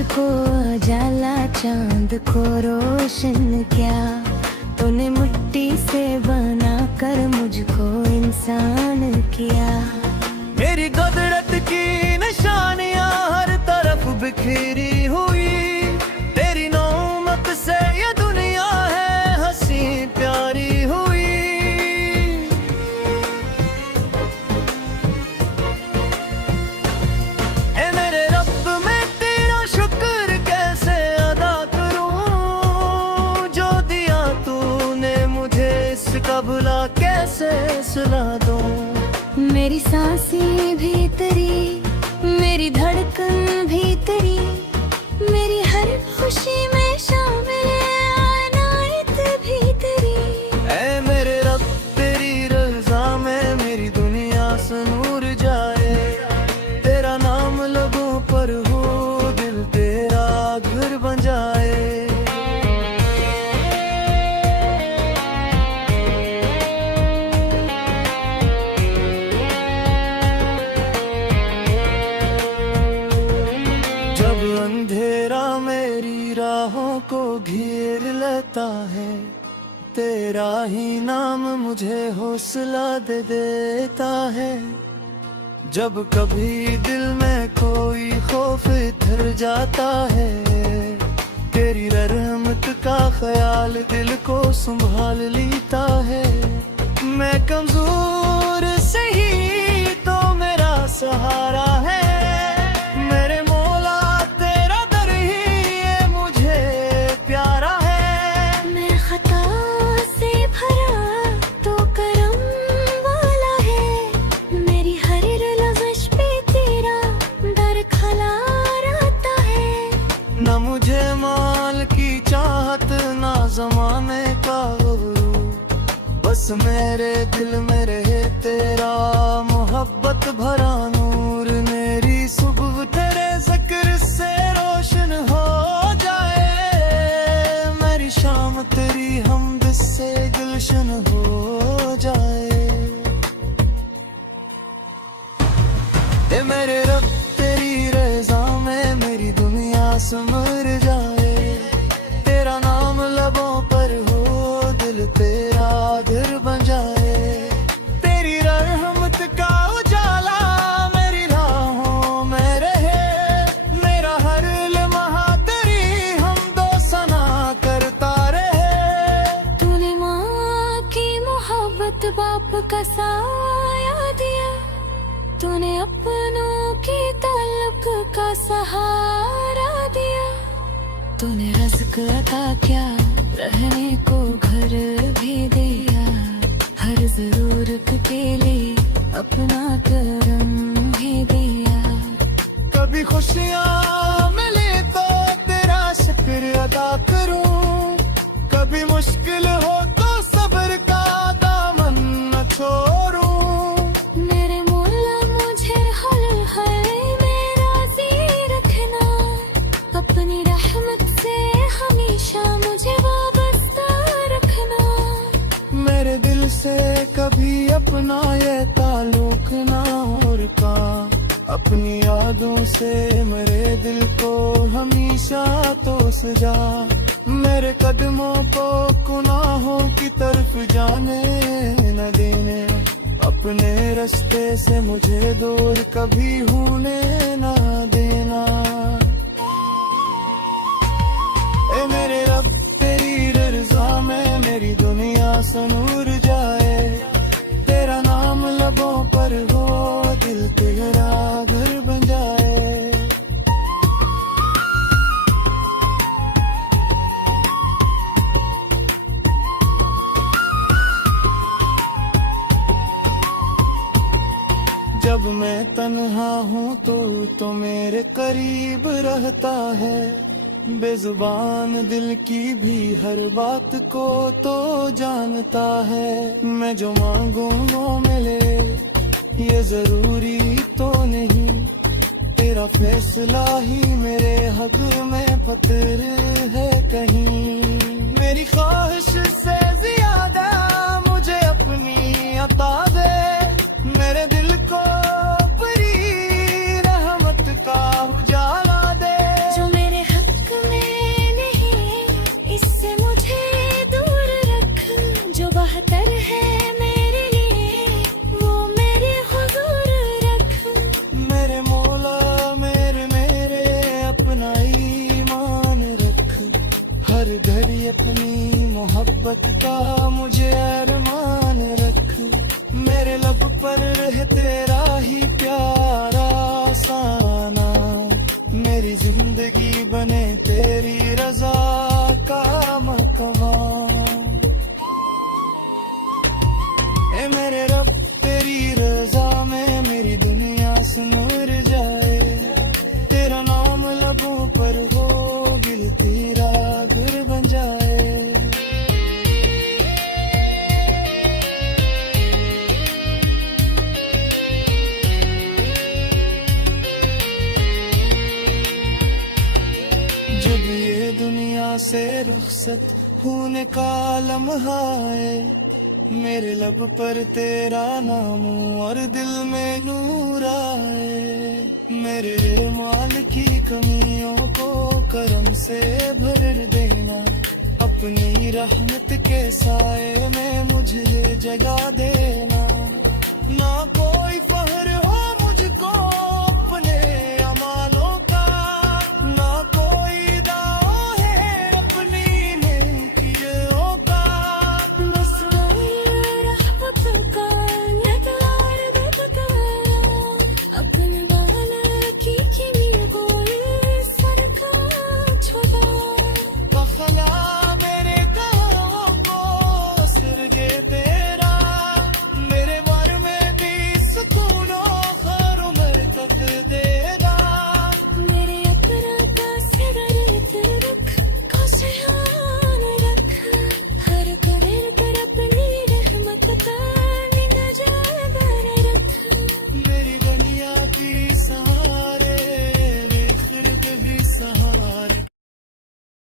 मुझको जाला चांद को रोशन किया। तूने मिट्टी से बना कर मुझको इंसान किया। मेरी कुदरत की निशानियां हर तरफ बिखरी हुई। तेरी नौमत से ये दुनिया है हंसी प्यारी हुई। ए मेरे रब मैं तेरा शुक्र कैसे अदा करूं। जो दिया तूने मुझे इसका भुला कैसे सुला दूं। मेरी सांसें भी तेरी, मेरी धड़कन भी तेरी, मेरी हर खुशी में शामिल अनायत भी तेरी। ऐ मेरे रब तेरी रज़ा में मेरी दुनिया से नूर जाए। तेरा नाम लोगों पर हो दिल तेरा घर बन जाए। जब अंधेरा मेरी राहों को घेर लेता है, तेरा ही नाम मुझे हौसला दे देता है। जब कभी दिल में कोई खौफ इधर जाता है, तेरी रहमत का ख्याल दिल को संभाल लेता है। मैं कमजोर सही तो मेरा सहारा है। मेरे मौला तेरा दर ही ये मुझे प्यारा है। मैं खता से भरा तो करम वाला है। मेरी हर लफ्ज़ पे तेरा दर खला रहता है। न मुझे माल की चाहत ना ज़माने का गुरूर। बस मेरे दिल में रहे तेरा मोहब्बत भरा नूर। मेरी सुबह तेरे ज़िक्र से रोशन हो जाए। मेरी शाम तेरी हमद से गुलशन हो जाए। ए मेरे रब तेरी रज़ा में मेरी दुनिया संवर जाए। तेरा नाम लबों पर हो दिल तेरा घर बन जाए। तेरी रहमत का उजाला मेरी राहों में रहे। मेरा हर लम्हा तेरी हमदो सना करता रहे। तूने माँ की मोहब्बत बाप का साया दिया। तूने अपनों की तलब का सहारा दिया। तूने रज़्क अता किया, रहने को घर भी दिया। हर जरूरत के लिए अपना करम भी दिया। कभी खुशियाँ मिले तो तेरा शुक्र अदा करूं। कभी मुश्किल हो तो सब्र का दामन न छोड़ूं। मेरे मौला मुझे हर हर में राज़ी रखना। अपनी रहमत से हमेशा मुझे वाबस्ता रखना। मेरे दिल से कभी अपना ये ताल्लुक ना और का। अपनी यादों से मेरे दिल को हमेशा तो सजा। मेरे कदमों को गुनाहों की तरफ जाने न देने। अपने रास्ते से मुझे दूर कभी होने न देना। ए मेरे रब तेरी रज़ा में मेरी दुनिया सनूर जाए। तेरा नाम लबों पर हो दिल तेरा घर बन जाए। जब मैं तन्हा हूँ तो मेरे करीब रहता है। बेजुबान दिल की भी हर बात को तो जानता है। मैं जो मांगूं वो मिले ये जरूरी तो नहीं। तेरा फैसला ही मेरे हक में पत्थर है कहीं। मेरी ख्वाहिश से ज्यादा मुझे अपनी अता दे। मेरे दिल को परी रहमत का उजाला दे। जो मेरे अपना ईमान रख, हर घड़ी अपनी मोहब्बत का मुझे अरमान रख। मेरे लब पर रहे तेरा ही प्यारा साना, मेरी जिंदगी बने तेरी रजा का मकान। ए मेरे रब तेरी रजा में मेरी दुनिया संवर जाए, तेरा नाम लबों पर हो दिल तेरा घर बन जाए। जब ये दुनिया से रुखसत होने का लम्हा है, मेरे लब पर तेरा नाम और दिल में नूर आए। मेरे माल की कमियों को करम से भर देना, अपनी रहमत के साए में मुझे जगा देना। ना कोई फहर